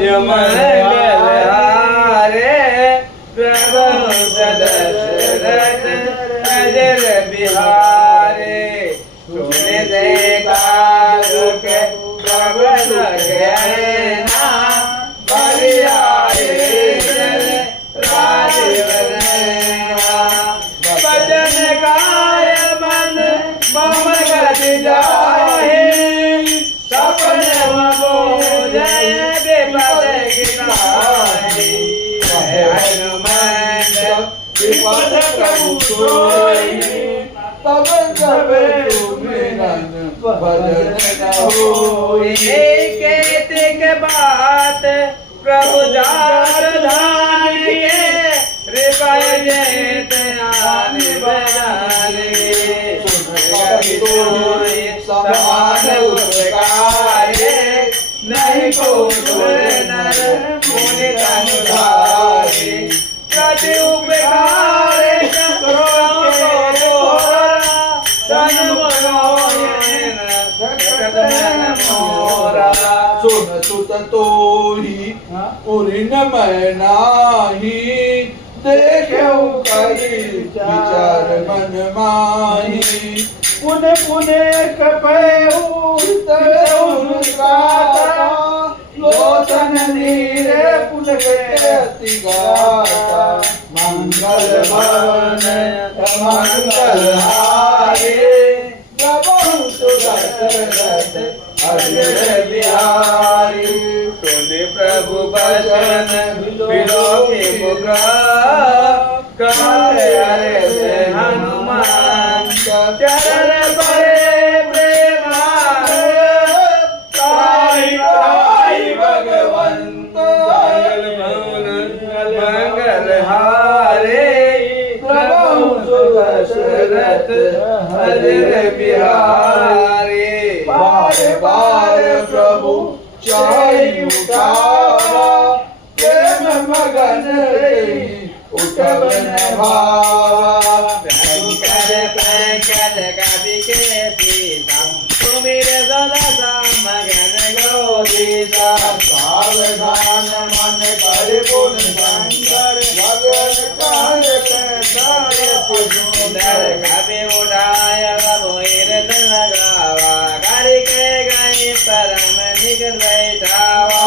मंगलहारे प्रभु दशरथ अजर बिहारे सुने देखा के प्रभु ना बलियारे भजन काय मन मम गत जाहे सपन जय विपद गिनाई हनुमान विपद प्रभु सोई तब जब भजन न होई एक बात प्रभु जार धान के कृपा जयत आने बजाने समान उपकारे नहीं को नर मुनि अनुधारे प्रति उपकारे सुन सुत तोही उरिन मैं नाही देखो करी विचार मन माही पुने पुने कपयु लोचन नीरे पुनगति गाता मंगल भवन मंगल हारे प्रभु सुदशरथ अजर बिहारी सुने प्रभु वचन बिलो के मुगा कहरे हरे हनुमान चरण परे भगवंत मंगल हारे प्रभु सुदशरथ अजर बिहारी बार बार प्रभु चाहि उठावा प्रेम मगन उठवन भावा पंकज कवि के सीता सुमिर सदा मगन गौरीसा सावधान मन कर गुण शंकर भगत काल के सारे सुंदर कवि उड़ाय मोहिर लगावा गाड़ी के गई परम निकल बैठावा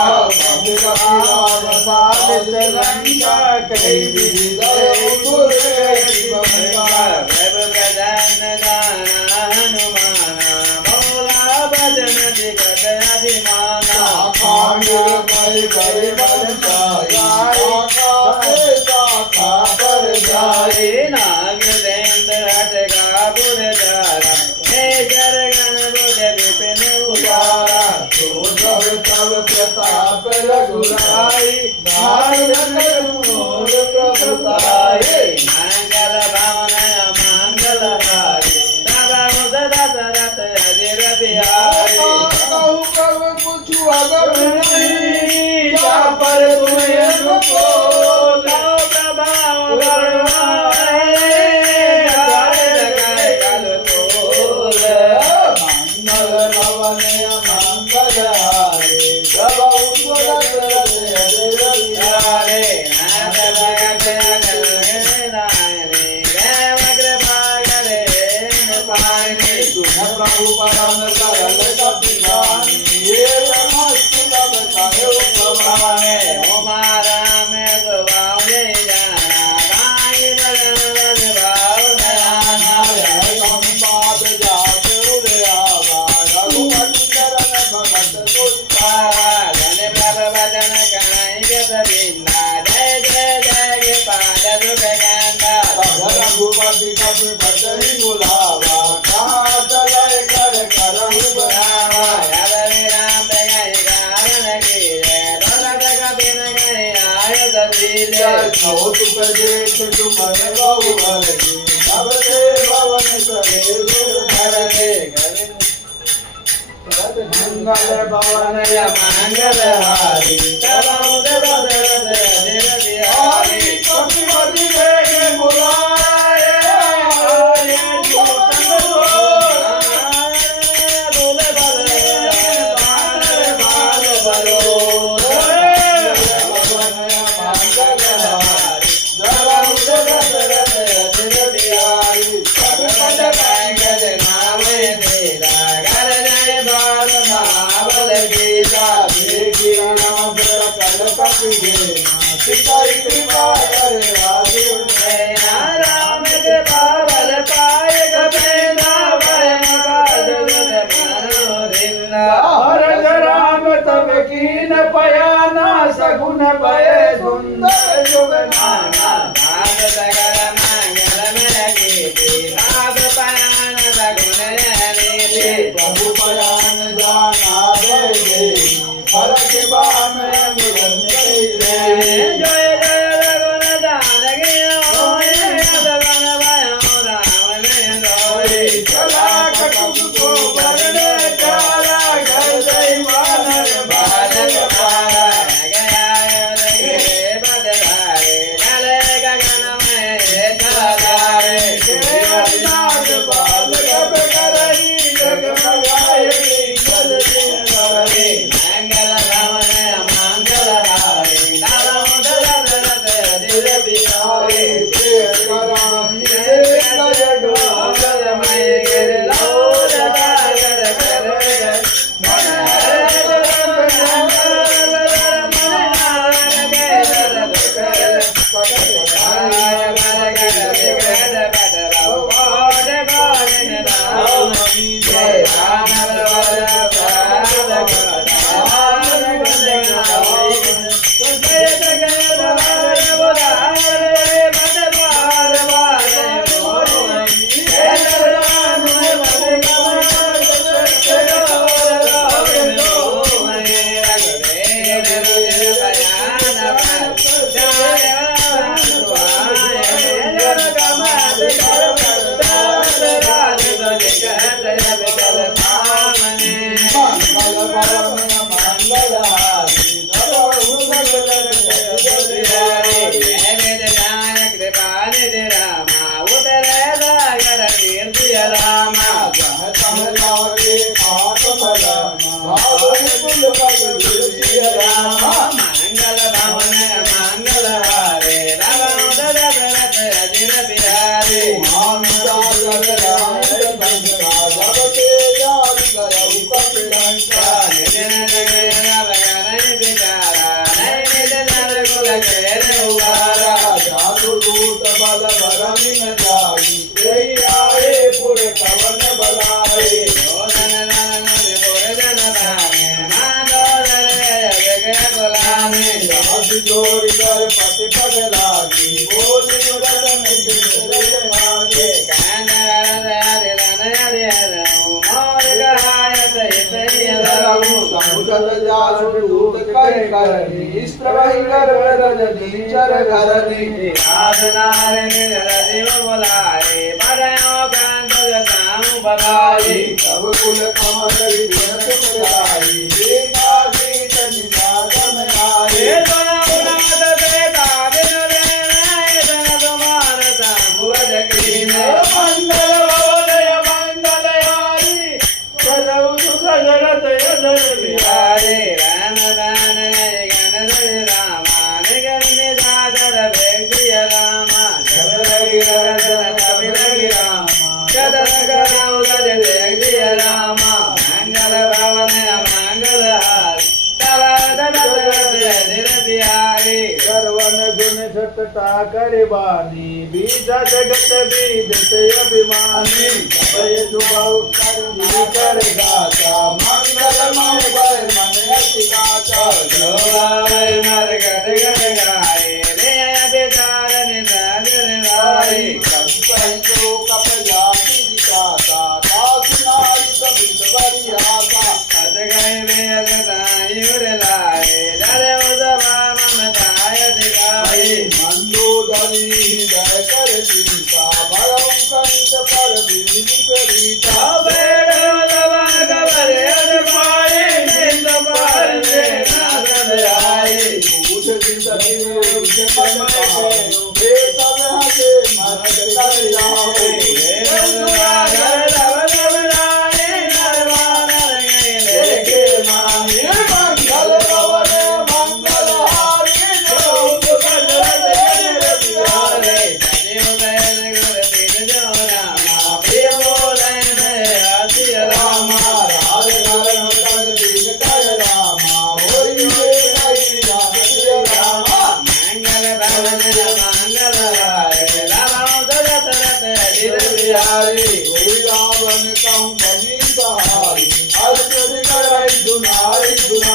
प्रताप रघुराई मंगल भवन मंगल हारी दशरथ अजर बिहारी पर मंगल भवन मंगल हारी गीता देखी नाम कल कपि सीता कृपा करे राजीव राम के पावल पाय गबेना वयम काजगत मनोरिंदा हरज राम तब कीन पयाना सगुन भय सुंदर जुग नाना भाग सगर मंगल में गीति भाग पयान सगुन नीति प्रभु पयान जाना दे फरक बाम मिलन दे जय जय रघुन जानकी होय सगुन भयो राम ने दोय चला कटुक को वरण चाला घर जय मानर भारत भारत पारा गया रे बदलारे नले गगन में चलारे नाग बाल कब करही जगमगाए जल हरे मंगल भवन मंगल हारे नाम दल दल दिल बिहारे कराम जय डोल मय गिर लोल सागर कर मन हर मंगल भवन मंगल हारे राम दशरथ अजिर बिहारी जोड़ी कर पति पग लागी बोली रतन मांगे समुद्र जाल दूत कर करनी स्त्रवहि कर रजनी चर घरनी सब कुल कमल विनत पराई देवासी तनिजातन आए मंगल भवनय मंगलहारी करौ सुखजरत यदर बिहारी राम दान गण रामा निगम सागर व्यक्ति रामा सब लगी रतन सब लगी रामा कदर कराओ गज व्यक्ति रामा मंगल भवन मंगल हारी बिहारी सर्वन गुण सतता करवानी बीजा जगत बीजत अभिमानी भय सुभाव कर गाता मंगलमय भय मन अति गाता जो आवे मरगट गट गाए रे बेचार निराजर राई कंसो कप जाति विकाता तासु नारी कबित बरियाता पद गए रे अजताई उर लाए डरे उदमा ममताय दिखाए मंदोदरी हृदय कर चिंता भरम कंठ पर बिंदु करीता बेड़ो दबा गबरे अजमाए निंद पार से नारद आए भूत चिंतति उच्च पद पाए हे सब हसे मरद कर जाओ मंगल भवन मंगल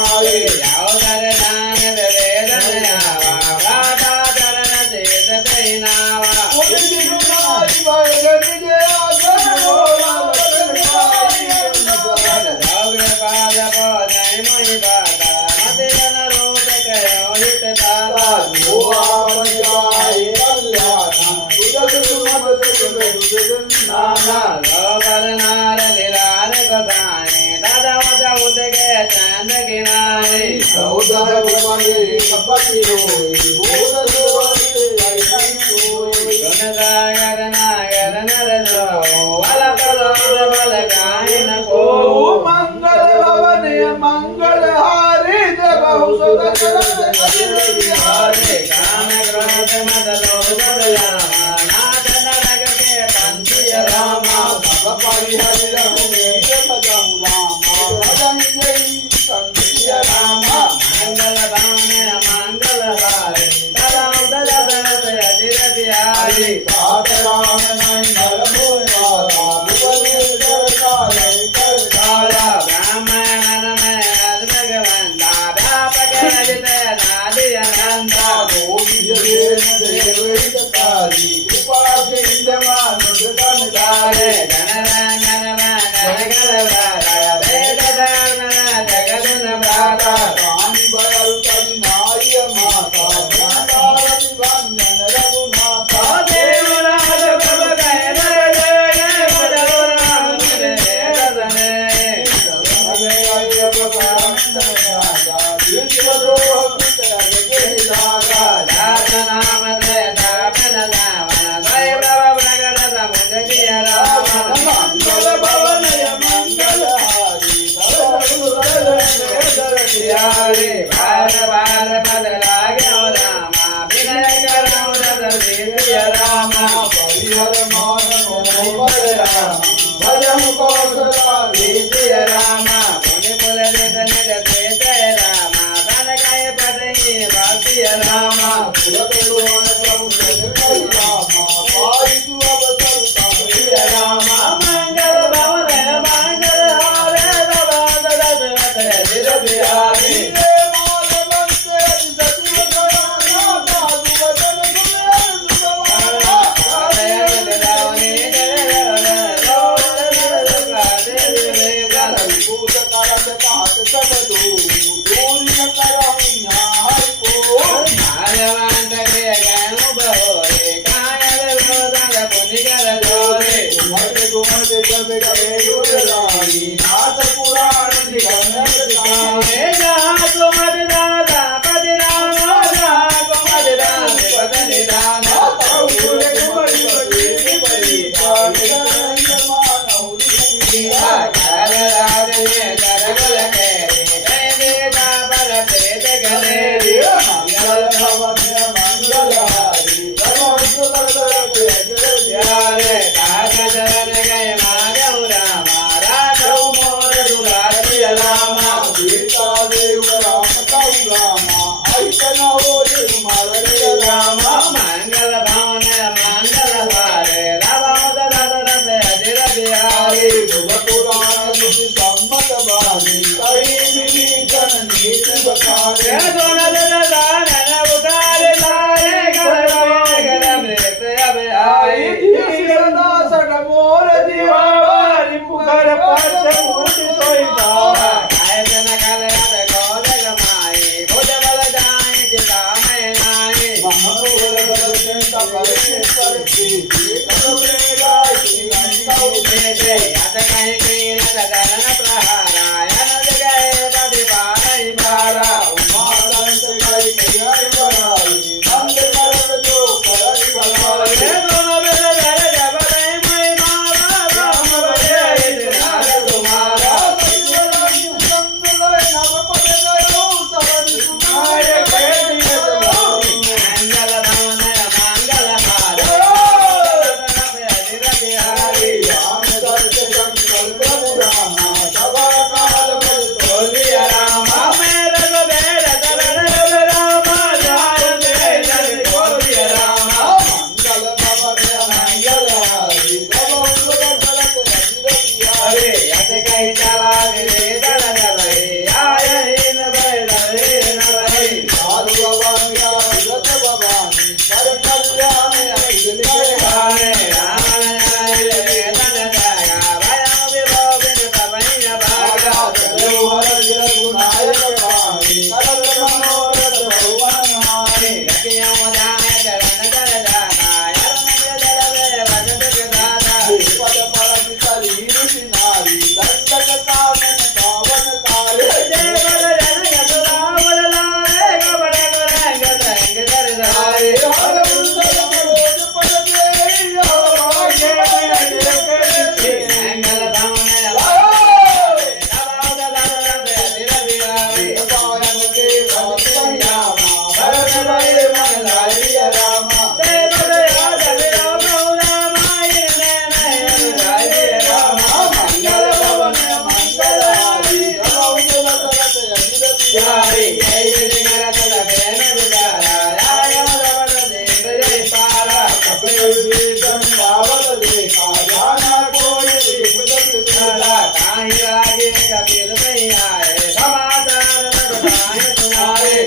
Bye. बिहारी जय जय करत बेन बिचारा आयो रवण देव जय पारा आवत देखा जाना कोई काहि लागे कपिल नहीं आए समाचार न बताए तुम्हारे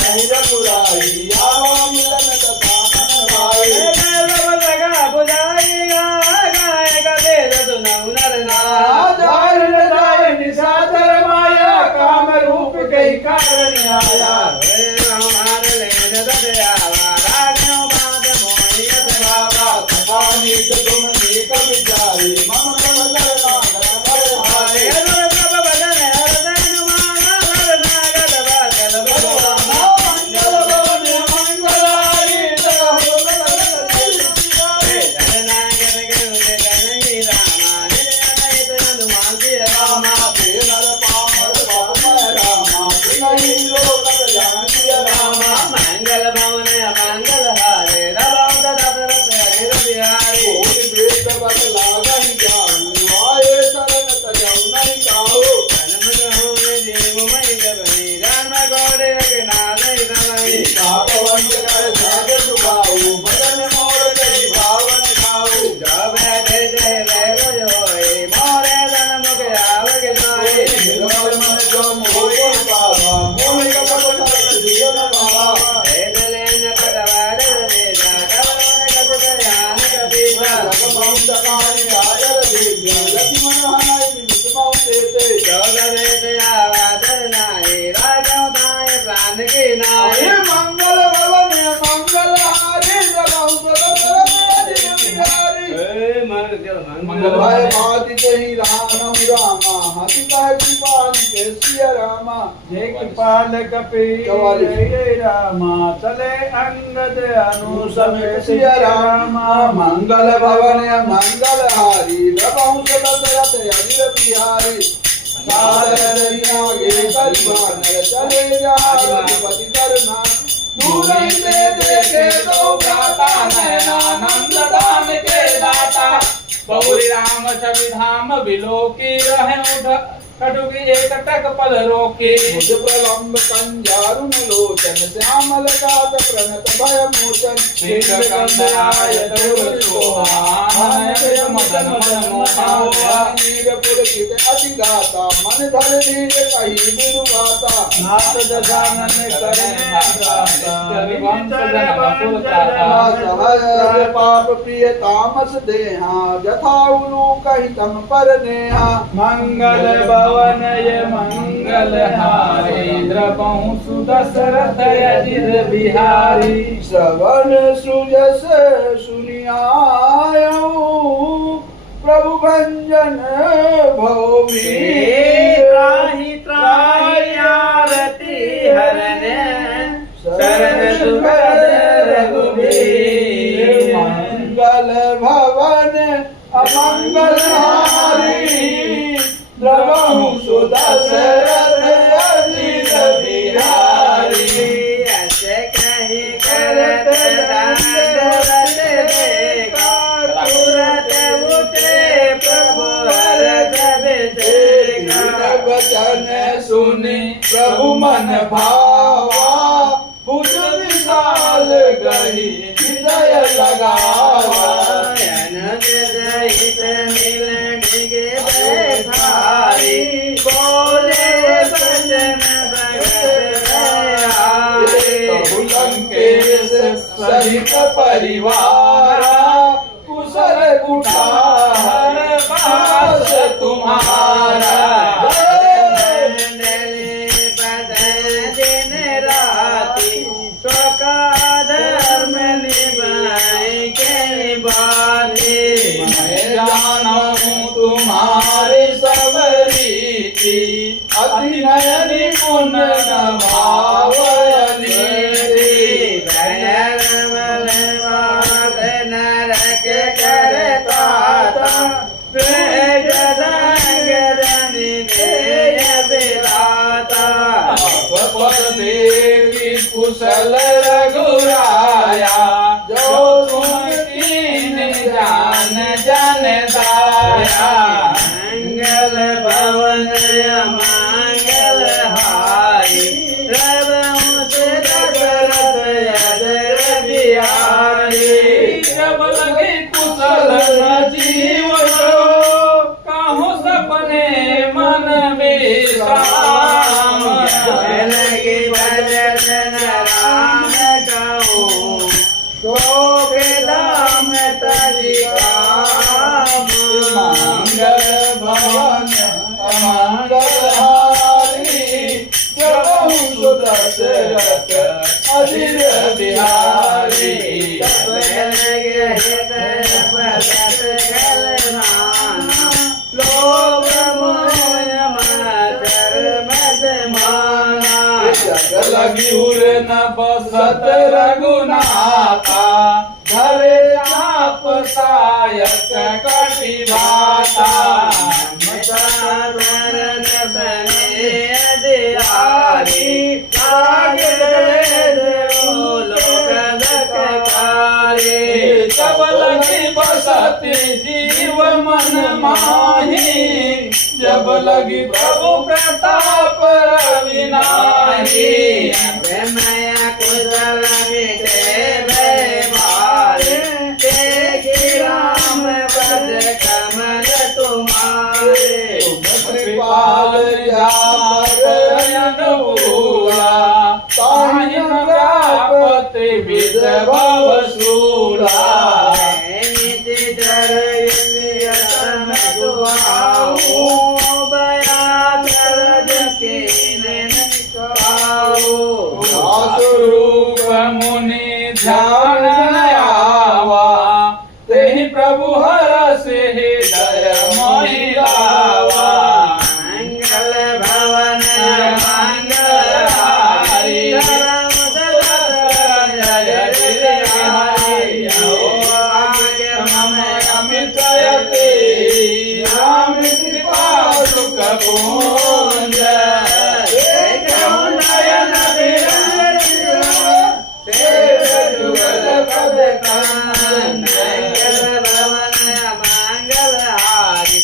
नहीं रघुराई आवा मिलन कथा मन भाई बुझाएगा गाय का वेद सुनाऊ नर नाथ जाय निशाचर माया काम रूप कई कारण आया हमार लेन दयावा राजो बात मोहियत बाबा नित तुम नेक विचारी मम मन करना हरे प्रभ बदन हरदन माना नागद बादल भगवान मंगल भवन मंगलारी नागद गरुड़ गणई रामा निरयत हनुमान जी रामा नर पामर बामय रामा नहीं लोक जानकी रामा मंगल भवन मंगल हारे रवौ दशरथ अजिर बिहारी कोटि वेद बत लागन जाऊ आए शरण तजौ नहीं काहू जन्म होए देव मई गवई जन्म गौड़े अगनादई रवई पापवंत कर सागर सुभाऊ भजन मोर करी भावन खाऊ जब जय जय जय होए मोरे जन्म के आवग जाए निर्मल मन जो मोहि पावा मोहि कपट कर दियो न बाबा लेन पटवार दे जा कवन कप ज्ञान कपीसा जगमोह सकानि आदर देव्य लक्ष्मण हनाय निसमाउ देते जग वेद आवादर नाहि राजो दाय प्राण के नाहि हे मंगल भवन मंगल हारे जगौ सदर बिहारी मंगल भाई माति कही राम रामा हति कह कृपान के सिया रामा जय कृपाल कपि जय रामा चले अंगद अनुसमेत सिया रामा मंगल भवन मंगल हारी रघु दशरथ अनिल बिहारी साररिया गे कलिमान चले जा रघुपति करना दूर से देखे तो गाता नयनानंद दान के दाता गौरी राम छवि धाम बिलोकी रहे उठ कटुकी एक टक पल रोके मुझ प्रलंब कंजारुन लोचन श्यामल गात प्रणत भय मोचन नीलकंठाय तरुशोभानय मदन मन मोहा नीर पुलकित अति गाता मन धर नीर कही गुरु गाता नाथ दशानन करने सहज पाप प्रिय तामस देहा जथा उलू कही तम पर नेहा मंगल भवन ये मंगल हारे द्रवहु सुदशरथ अजिर बिहारी श्रवण सुजस सुनियायऊ प्रभु भंजन भोवी त्राहि त्राहि आरती हरने शरण सुखद रघुबीर मंगल भवन अमंगल हारी द्रवहु सुदशरथ अजिर बिहारी ऐसे कहीं करत दंडवत देखा तुरत उठे प्रभु हरद बिसेका वचन सुनि प्रभु मन भावा भुज विशाल गही हृदय लगावा सहित मिलन के बैठारी बोले बचन भगत लंकेश सहित परिवार कुशल कुठार पास तुम्हारा दिन राति शोका धर्म निभाए के बाले मैं जानूं तुम्हारी सब रीति अति नयन पुन भावनी नरक करता देवी कुशल रघुराया जो तुम कीन जान जन दाया मंगल भवन मंगल सुदशरथ अधीर बिहारी लोभ मोह मत्सर मद माना लगी उर न बसत रघुनाथा धरे चाप सायक कटि भाता मतारण बने अधिकारी आगे तब लगी बसती जीव मन माही जब लगी प्रभु प्रताप रविनाही माया कुशल मिटे भय भारे देखी राम पद कमल तुम्हारे कृपाल अनुकूला ताहि प्राप्त विद भव शूला नित्य डर यतन दुआओ बया दर्द के स्वरूप मुनि ध्यान आवा तेहि प्रभु हर से हृदय महिलावा मंगल भवन मंगलहारी राम जय अमित राम कृपा सुख पूंज नयन जुगल पद मंगल भवन मंगलहारी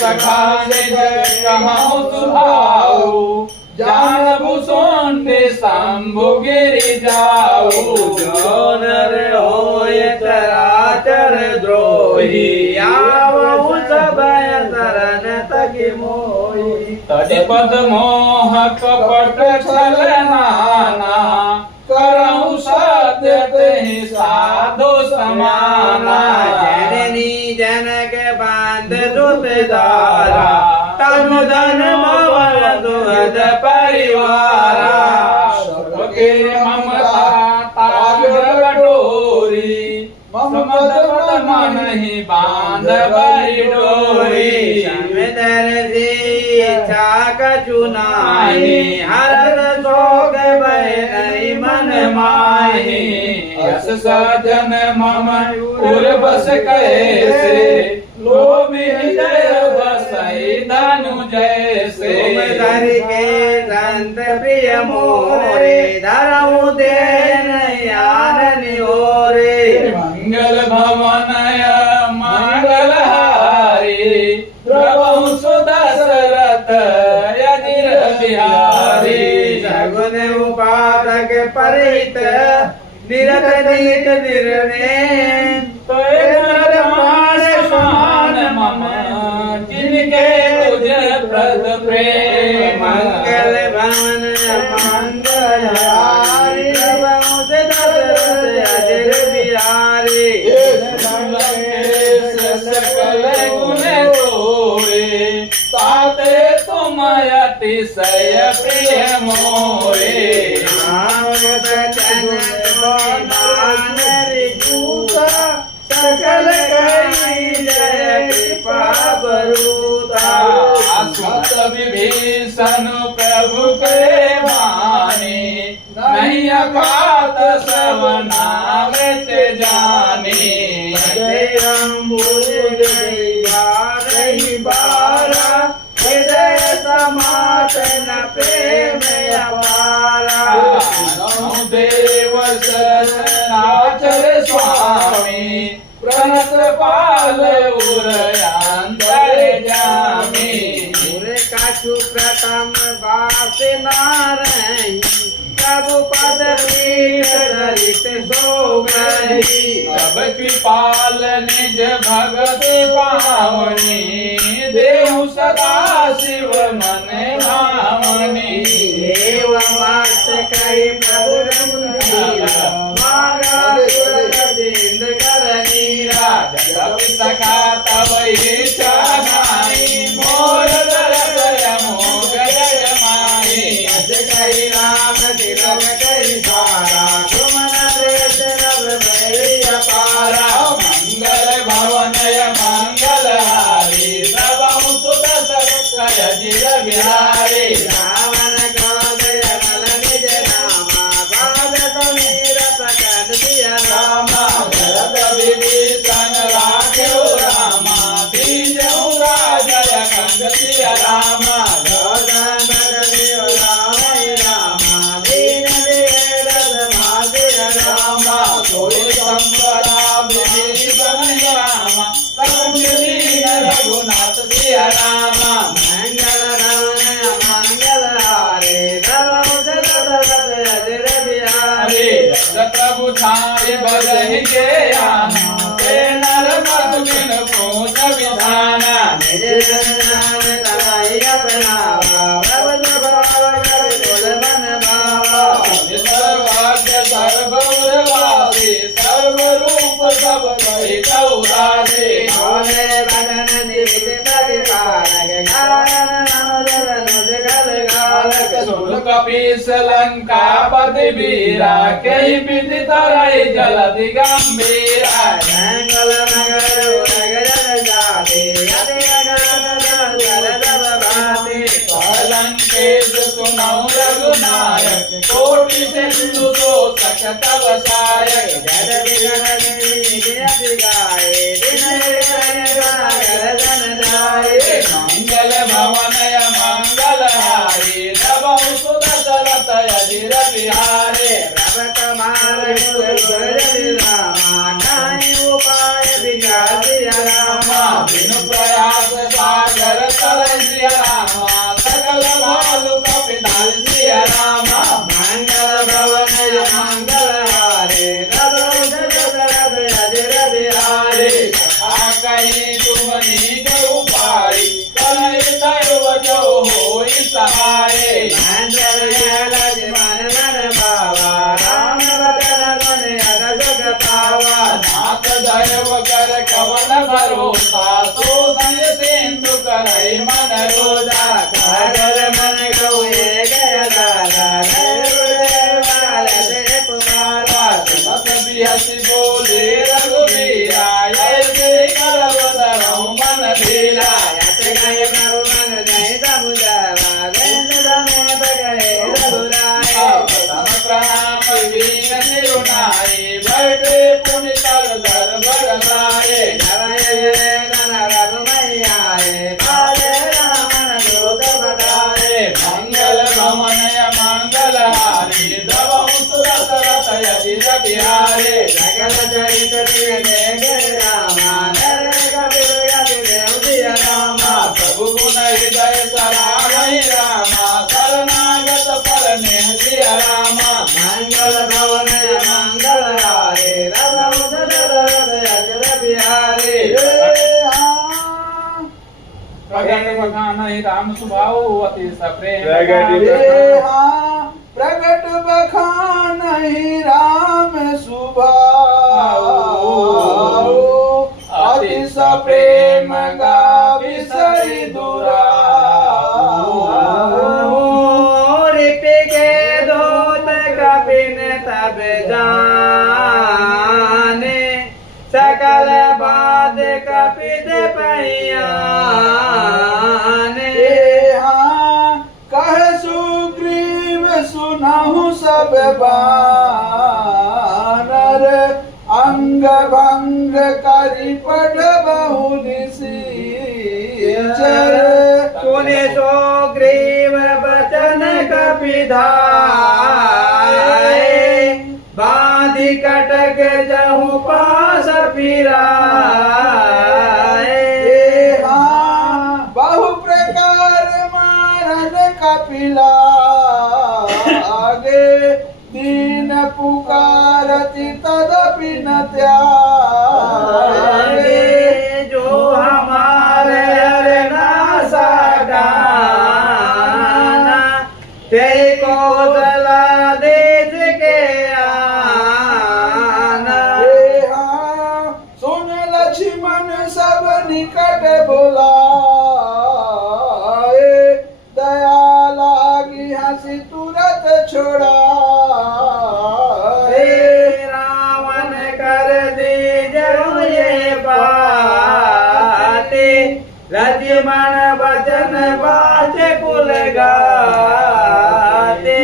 सखा निज कहूँ सुभाऊ जानबु सोंडे शंभु गिरि जाऊ जो नर होय चराचर द्रोही आवहु सबय शरण तकि मोहि तदि पद मोह कपट छल नाना करहु सत्य तेहि साधु समाना जननी जनक बांध दुत दारा तनु धन भवन दुहद परिवारा सबके ममता ताज कटोरी ममद पद मनहि बांध बरि डोरी समदर्शी इच्छा कछु नाहि हरत शोक भय नहीं मन माहि यस सजन मम उर बस कैसे लोभी हृदय बसई धनु जैसे तुम धर के संत प्रिय मोरे धरऊ दे आननि ओरे मंगल भवनय मंगल हारी प्रभु सुदशरथ अधीर बिहारी सगुन उपासक परित निरत नीत निर्णय प्राण समान मम जिनके तुझ प्रद प्रेम मंगल भवन मंगलहारी प्रभु दशरथ अधीर बिहारी सकल गुण तोरे ताते तुम अतिशय प्रिय मोरे सकल करी जय कृपा बरूता सुत विभीषण प्रभु के वाणी नहीं अखात सवनामृत जानी हृदय समातन प्रेम अपारा देव सचर स्वामी प्रणत पाल उरयांतर जामी कछु प्रथम बास नारही प्रभु पद पीठ धरित सो गही तब कृपाल निज भगत पावनी देहु सदा शिव मन भावनी देव मात कही प्रभु रघुंदीर करनीरा जब सखा तब इच्छा मोर बिहारी रावण क्रोध यमल निज नामा बाध समीर प्रकट सिया रामा भरत विभीषण राघव रामा दीनऊ राजा कंद सिय रामा गौतम भगदेव राम रामा दीन दयाल माधुर रामा सोई संपदा विभीषण रामा करुणीन रघुनाथ सिय रामा मंगल रमण मंगल हारे धर्म जगत अजर बिहारी प्रभु छाय बदहि के आना ते नर मधुबिन पूछ विधाना निज नाम तराई अपनावा भवन भाव कर कुल मन भावा सर्वाद्य सर्ववासी सर्वरूप सब कहि कौरासी भोले भजन दीप परिपालक कारण नमोदर नुज गल गालक सुर कपीस लंका पति वीरा कई विधि तरई जलधि गंभीरा मंगल नगर नगर जाते यदि अगन दल दब भाते लंकेश सुनौ रघुनायक कोटि सिंधु तो सकत वसायक जद विघ्न निधि गाए दिन सागर जन जाए मंगल भवनय मंगल हारी नवौ सुदशरथ अजिर बिहारी प्रभत मार रामा नाहि उपाय विचार रामा बिनु प्रयास सागर तरय सिय रामा सकल भालु कपिनाल सिय रामा मंगल भवन मंगल हारे रघु दशरथ अजर बिहारी कहीं तुमनी गौ पाई कलय तयो जो होई सहाय मंगल जलज मन मन भावा राम बचन मन अगज पावा नाथ दैव कर कवन भरोसा सो धन सिंधु करई मन रोजा सागर मन गौए गया दादा भारत पुकारा मत बिहसी बोले रघुवीरा ऐसे करवतरहु मन धीरा यत गए प्रभु मन जय समुजावा वेद में बगए रघुराय प्रथम प्रणाम वीर सिरुनाई बैठे पुनि तल धर बरसाए नवय नन रघुमैयाए पाले रामन दूत बगाए मंगल भवनय मंगल हारी दवौ सुरसरथ अजिर बिहारी सकल चरित देखे रामा नर कपिल यति देव दिया रामा प्रभु गुण हृदय सरावहि रामा शरणागत परने सिय रामा मंगल भवन मंगल हारे रघु दशरथ अजर बिहारी प्रगट बखानहि राम सुभाऊ अति सप्रेम प्रगट बखानहि राम सुभाऊ अति सप्रेम गावि सरि दुराऊ रिपि के धोत कपिन तब जाने सकल बात कपित पैयाने कह सुग्रीव सुनहु सब बानर अंग भंग करि पढ़बहु निशिचर सुनि सो ग्रीव बचन कपिधाए बांधि कटक जहु पास फिराए बहु प्रकार मारन कपिला आगे दीन पुकारति तदपि न त्यागे जो हमारे हरनासा गाना तेरे को दला देश के आना सुन लक्ष्मण सब निकट बुलाए दया लागी हंसी तुरत छोड़ाए रावण कर दे जो ये बातें लक्ष्मण मन वचन बाजे कुल गाते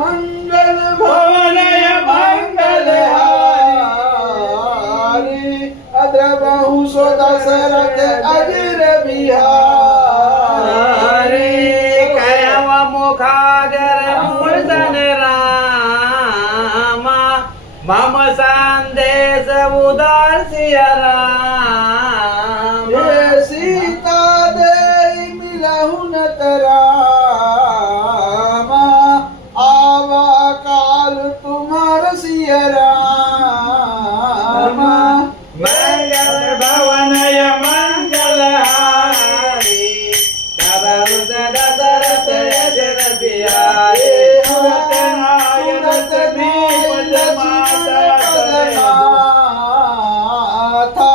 मंगल भवनय मंगल हारी अद्रबहु सो दशरथ अजर बिहारी कयव मुखागर मूर्धन रामा मम संदेश उदासिय राम हे सीता देई मिलहु न तरामा आवा काल तुम्हार सिय रामा मंगल भवनय मंगल हारी तब दशरथ अजर बिहारी तुरत नायक भीम माता था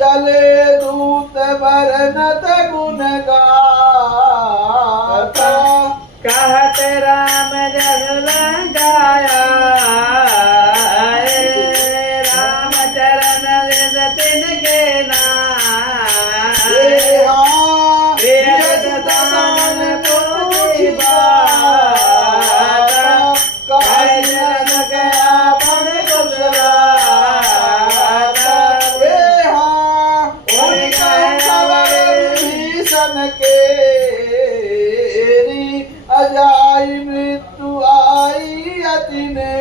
चले दूत बरनत गुण गाथा कहत राम जन लंकाया राम चरण तिन के नाम दान पूजी बात कहत अपन भीषण के अजाई मृत्यु आई अति ने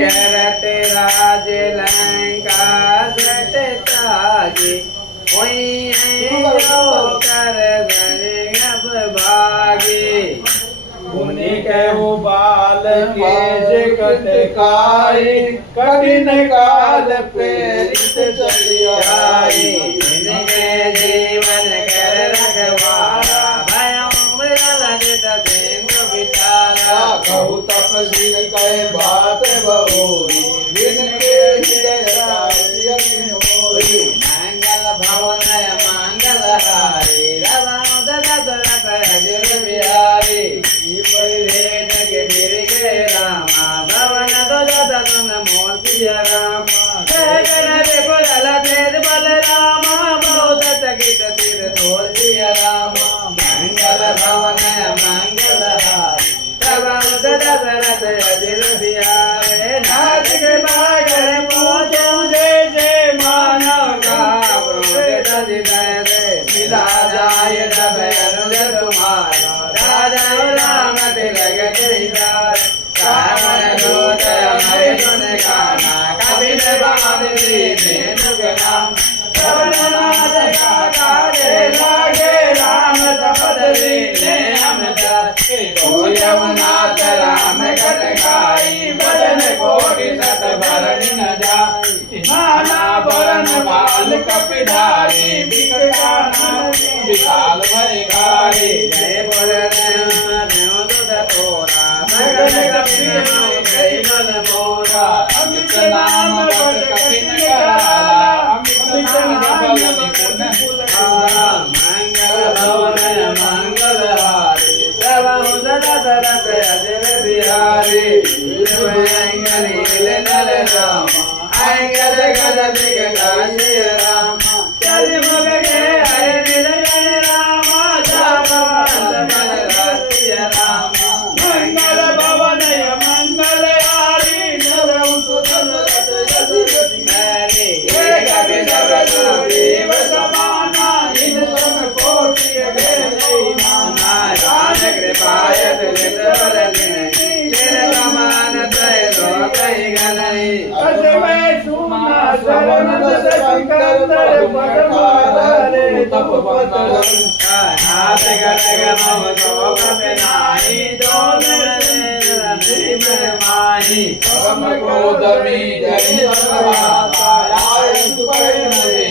करत राज लंका सट ताजे कर अब भागे मुनि कहु बाल केश कटकाई कठिन काल प्रेरित चलियाई इनके जीवन कर रखवारा भयं विरलित सिंधु विचारा कहु तपस्वी कहे बात बहुरी जिनके हृदय राज्य मोरी मंगल भवनय मंगल हारी राम दशरथ अजर बिहारी वेद के गिर गे रामा भवन दशरथ मोसिय रामा भेद बल रामा बहुत तकित तीर तोसिय रामा मंगल भवनय मंगल हारी राम दशरथ अजर बिहारी नाथ के बागर पहुँचो जैसे मानव का मिला जाय जब अनुज तुम्हारा राजा राम तिलक कामन दूत हरि गुण गाना कवि बाध श्रवणनाथ का काजे लागे राम शपथ लीने अमृत नाथ राम कट गाई भजन कोटि सत भरणी न जाई नाना बरन बाल कपिधारी विशाल भय घारी जय बोल तोरा सगल कपिन गई मन मोरा अमित नाम बल कपिन कराला अमित नाम बल निपुण मंगल भवन मंगल हारी प्रभु दशरथ अजर बिहारी नील नल राम अंगद गद दिग्गज राम चल मग के हरे निरंजन राम जापवंत बल रासिय राम मंगल भवनय मंगल हारी नरौ सुदशरथ अजर बिहारी कवि सब देव समाना इन सब कोटि नारायण कृपायत लित बदलिने तेर समान तय लोक गलई असमय सुना शरण सिकंदर पद्माधरे तप बंदन हाथ गलग मम शोक बिनाई दोन मन माही परम क्रोधमी जय सर्वाता आय सुपर नरे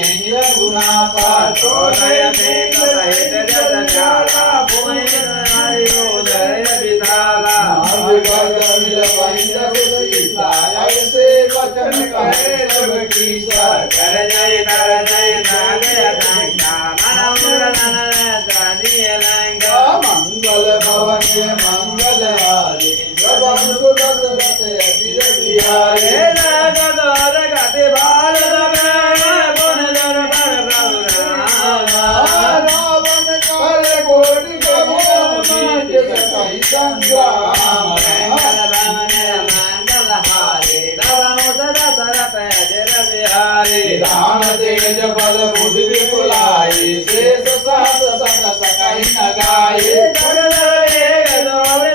गुनाता चोदय देत सहित जत जाला भूमि हरियोदय विधाला से वचन कहे सब कीसा कर जय नागय धंगा मन मुरन दानिय लंगा मंगल भवन मंगल हारी प्रभु सुदशरथ अजर बिहारी नाग दौर गति भाल गुण दर पर संग्राम मंगल भवन मंगल हारी राम दशरथ अजर बिहारी दान तेज बल बुद्धि विपुलाई शेष सहस सत सकहि न गाये जगत एक दौड़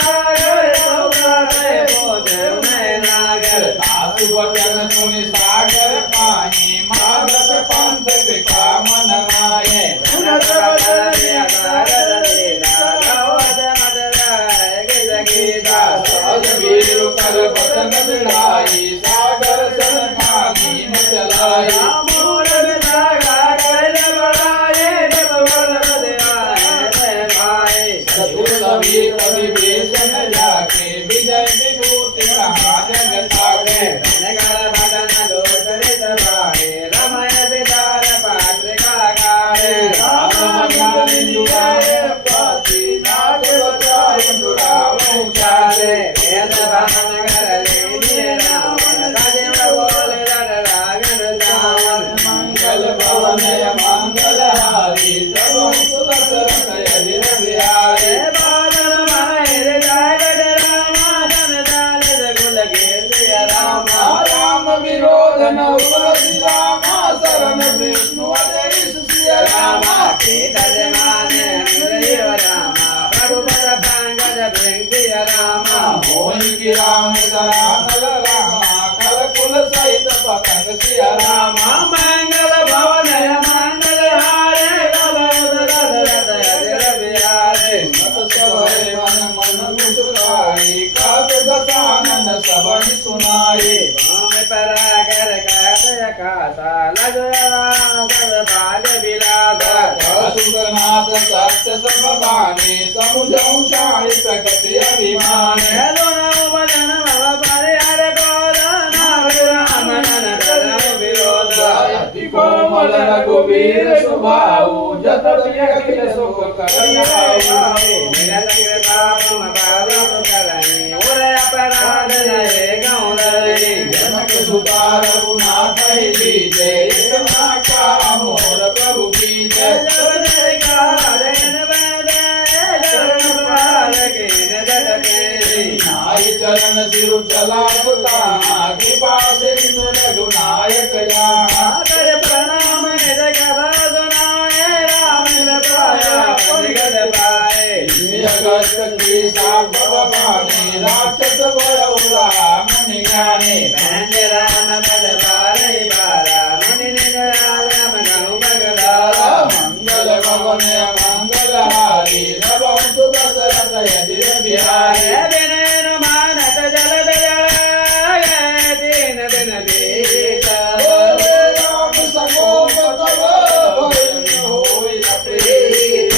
लागर सौभाग्य बोझ में नागर सासु वचन सुनि सागर पाहि मागत पंथ पिता मन माये उन्नत वचन सागर लीला गवद मदराय गीता सहज वीर कर बचन दृढ़ाई सागर सन खानी न चलाई मूल विधागा कर बढ़ाए जब बल बदलाए भाई चतुर कवि कवि वेशन जाके विजय विभूति कहा जगत आगे नगर भजन दोसरे सभाए रमय विचार पात्रिका गाए राम ज्ञान दुराए पाति नाथ बचाए दुराव चाले वेद भान कर लीजिए रावण सदैव बोल रट रागन जावन मंगल भवन मंगल हारी तब दशरथ अजिर बिहारी बादल माहिर जय गज रामा धन दाल जगुल कीर्ति रामा राम विरोध न उपरति रामा शरण विष्णु अजय सिय रामा कीर्तन माने इंद्रिय रामा प्रभु पद पंकज भृंगी रामा मोहि की राम सरानल रामा कल कुल सहित पतंग सिय रामा मंगल भवन मंगल हारे दशरथ अजर बिहारी मत सभय मन मन मुस्काई कात दशानन सबहि सुनाई भूमि पर कर कहत कासा लग भाग विलासा सुखनाथ सत्य सब बानी समुझऊ चाहि प्रगति अभिमान हेलो नमो भजन भव परिहर क्रोध नाम राम नन करम विरोध अति कोमल रघुवीर सुभाऊ जत अखिल सुख करनाऊ निरत कृपा तुम पावन करनी उरे अपराध नये गौरई जनक सुता रघुनाथ लीजे इतना का मोर प्रभु की जय जब का जन बदे चरण पाल के जगते नाय चरण सिरु चला सुता कृपा से रघुनायक जाना कर प्रणाम निज कर सुनाए राम पाया निगल पाए जगत की साप भवानी राक्षस भयउरा मुनि ज्ञानी भंज राम पद बारै बारा मुनि निज राम गौ भगदारा मंगल भवन मंगल हारी नवम सुदशरथ अजिर बिहारी विनय मानत जल बिजय दीन दिन बीता बोले राम सगोप तब भय होई न प्रीत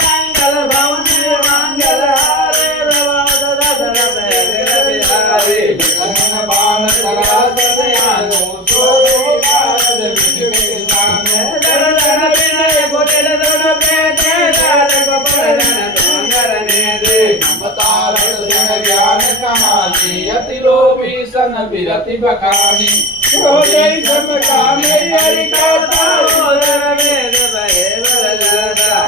मंगल भवन मंगल हारे दशरथ अजर बिहारी गगन बाण सरास दयानु सोई भारत विश्व किसान जन जन विनय कुटिल दुन प्रेते जातक पड़न तुंगरने दे ममतारत सन ज्ञान कहानी अति लोभी सन विरति बखानी क्रोधै सब कामे हरि कथा ओदर वेद बहे बरदाता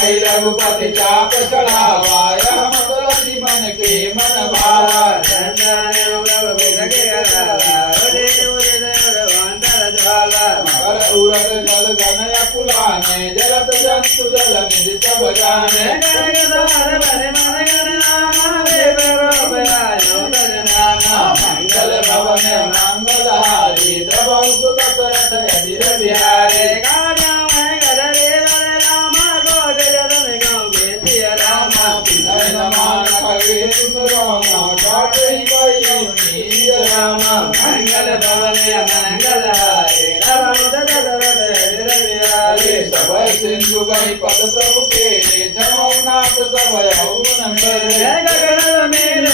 कई रघुपति चाप चढ़ावा यह मतलब मन के मन भावा चंदन प्रभु विदके अलावा ओदे उदित भगवंतर ज्वाला मकर उरग जल गन अकुलाने जलत जंतु जल निधि सब जाने गण गण बने मन गण नामा वे प्रभु आयो तज नामा मंगल भवन मंगल हारी द्रवौ सुदशरथ अजिर बिहारी काजा मैं गद देवर रामा कोट जदन गौ बेति रामा विनय नमान खगे सुसरामा डाटे वही रामा मंगल भवन मंगल हारे राम दशरथ अजर बिहारी सबय सिंधु गई पद प्रभु के जमौ नाथ सबय औन मेरे गगन नील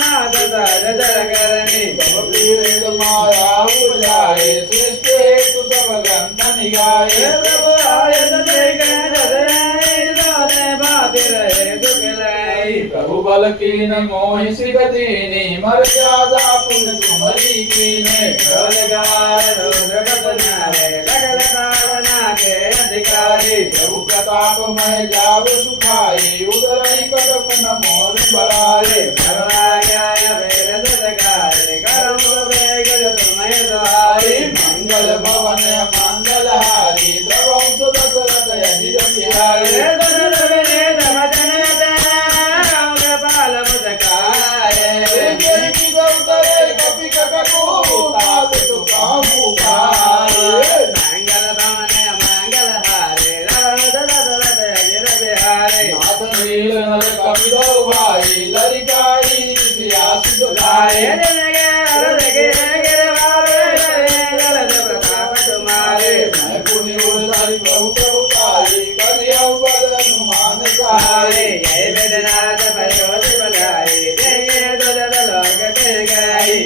नाथ साज जल करनी तब पीड़ित माया उजाए सृष्टि हेतु सब ग्रंथ निगाए प्रभु आय सदे बाति रहे दुख लाई प्रभु बल कीन मोहि सिर दीनी मर्यादा पुन तुम्हारी कीने ढोल गवार रुद्र बसनारे लगल कावना के अधिकारी प्रभु कथा ताप में जाव सुखाई उदरई कटक न मोर बड़ाए करवा ज्ञान वेद सदकारे करम वेग तुम्हें दुआरे मंगल भवन मंगल हारी द्रवंश दशरथ यदि बिहारी दशरथ विनेत वचन राम कृपाल मुदकारे देवी गौतरे कपि कटको तात सुखामु पाए मंगल भवन मंगल हारे राम दशरथ अजिर बिहारे नाथ नील नर कपि दो भाई लरिकाई सियास दुलाए मैं पुनि उड़ाई बहुत उतारी करिया बल हनुमान सहाय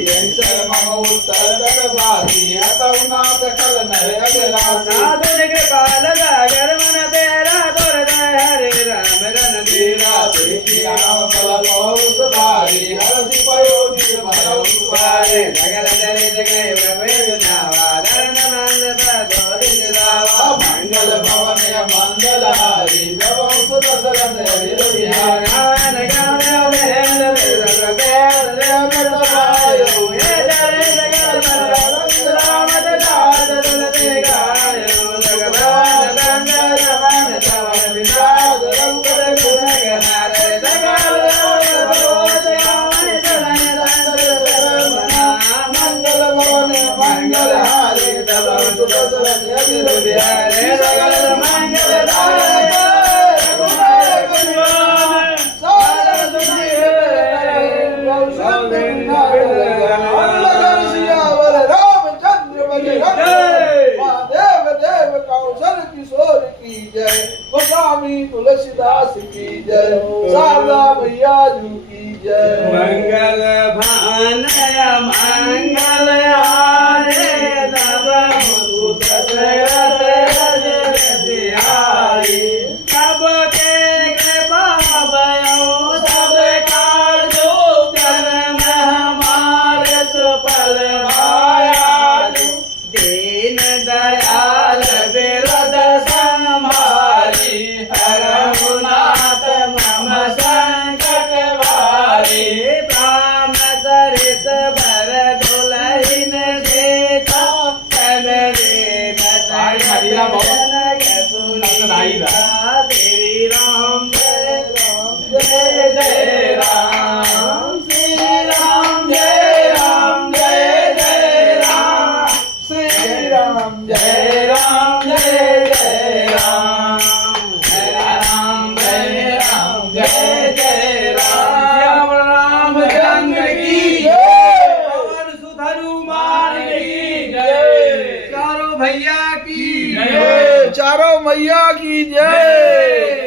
जैसे मम उत्तर कर भारी हतौ नाथ खल नर अगरासी दीना देखी राम बल बहुत भारी हरसि पयोधि भरौ सुपारे मंगल भवन मंगल हारी द्रवंश दशरथ अजिर बिहारी मंगल भवन मंगल हारी द्रवंश दशरथ अजिर बिहारी सकल मंगल किशोर की जय स्वामी तुलसीदास की जय शारदा मैया जू की जय मंगल भान मंगल हारे तब दशरथ बिहारी तब के कृपा भयो सब काजो जन्म हमारे सुफल भाया दीन दयाल बिरद संभारी हरहुनाथ मम संकट वारी राम सरित भर दुलहिन सीता कमरे श्री राम जय जय राम श्री राम जय राम जय जय राम श्री राम जय राम जय जय राम जय राम जय राम जय जय राम रामचंद्र की जय पवन सुत हनुमान की जय चारों भैया की जय चारों मैया की जय।